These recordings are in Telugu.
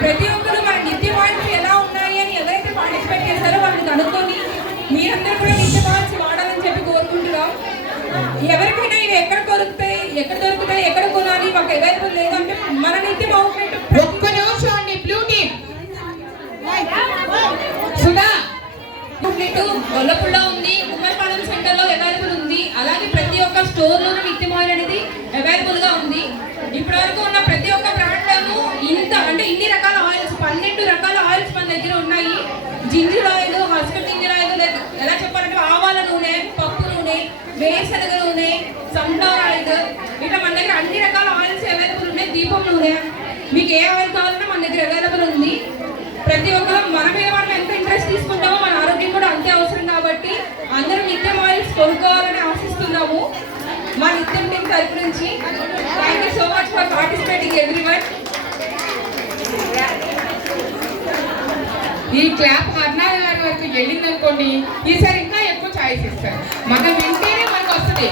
ప్రతి ఒక్కరు మన నిత్య ఆయిల్స్ ఎలా ఉన్నాయి అని ఎవరైతే పార్టిసిపేట్ చేస్తారో వాళ్ళని కనుక్కొని మీరందరూ కూడా నిత్య ఆయిల్స్ వాడాలని చెప్పి కోరుకుంటున్నాం. ఎవరికైనా ఇవి ఎక్కడ దొరుకుతాయి, ఎక్కడ కొనాలి, మాకు అవైలబుల్ లేదంటే మన నిత్యం అవుట్లెట్ ఒక్క నిమిషం అండి. బ్లూ టీమ్ సుధా అవుట్లెట్ గొల్లపుల్లో ఉంది, కుమ్మరిపాలెం సెంటర్ లో అవైలబుల్ ఉంది. అలాగే ప్రతి ఒక్క స్టోర్ లోనూ నిత్యం ఆయిల్ అనేది అవైలబుల్ గా ఉంది. ఇప్పటి వరకు ఉన్న ప్రతి ఒక్క బ్రాండ్ లోనూ ఇన్ని రకాల ఆయిల్స్ 12 రకాల ఆయిల్స్ మన దగ్గర ఉన్నాయి. Ginger oil, husband ginger oil, ఎలా చెప్పాలంటే ఆవాల నూనె, పప్పు నూనె, వేరుశనగ నూనె, సన్ఫ్లవర్ ఆయిల్, ఇట్లా మన దగ్గర అన్ని రకాల ఆయిల్స్ అవైలబుల్ ఉన్నాయి. దీపం నూనె, మీకు ఏ ఆయిల్ కావాలన్నా మన దగ్గర అవైలబుల్ ఉంది. ప్రతి ఒక్కరు మన మీద మనం ఎంత ఇంట్రెస్ట్ తీసుకుంటామో మన ఆరోగ్యం కూడా అంతే అవసరం కాబట్టి అందరూ నిత్యం ఆయిల్స్ కొనుక్కోవాలని ఆశిస్తున్నాము. మా నిత్యం టీం తరపు నుంచి thank you so much for participating everyone. ఈ క్లాప్ హర్నాథ్ గారి వరకు వెళ్ళిందనుకోండి, ఈసారి ఇంకా ఎక్కువ ఛాయిస్ ఇస్తారు. మనం వింటేనే మనకు వస్తుంది.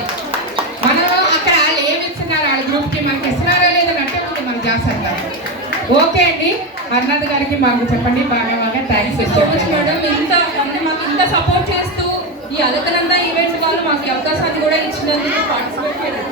మనం అక్కడ వాళ్ళు ఏమి ఇస్తున్నారు, వాళ్ళ గ్రూప్కి మనకి ఇస్తున్నారో లేదని అంటే మనం చేస్తారు. ఓకే అండి, హర్నాథ్ గారికి మాకు చెప్పండి. బాగా థ్యాంక్స్ సో మచ్ మేడం. మాకు ఇంత సపోర్ట్ చేస్తూ ఈ అలకనంద ఈవెంట్ వాళ్ళు మాకు అవకాశాన్ని కూడా ఇచ్చినందుకు పార్టిసిపేట్ చేయడం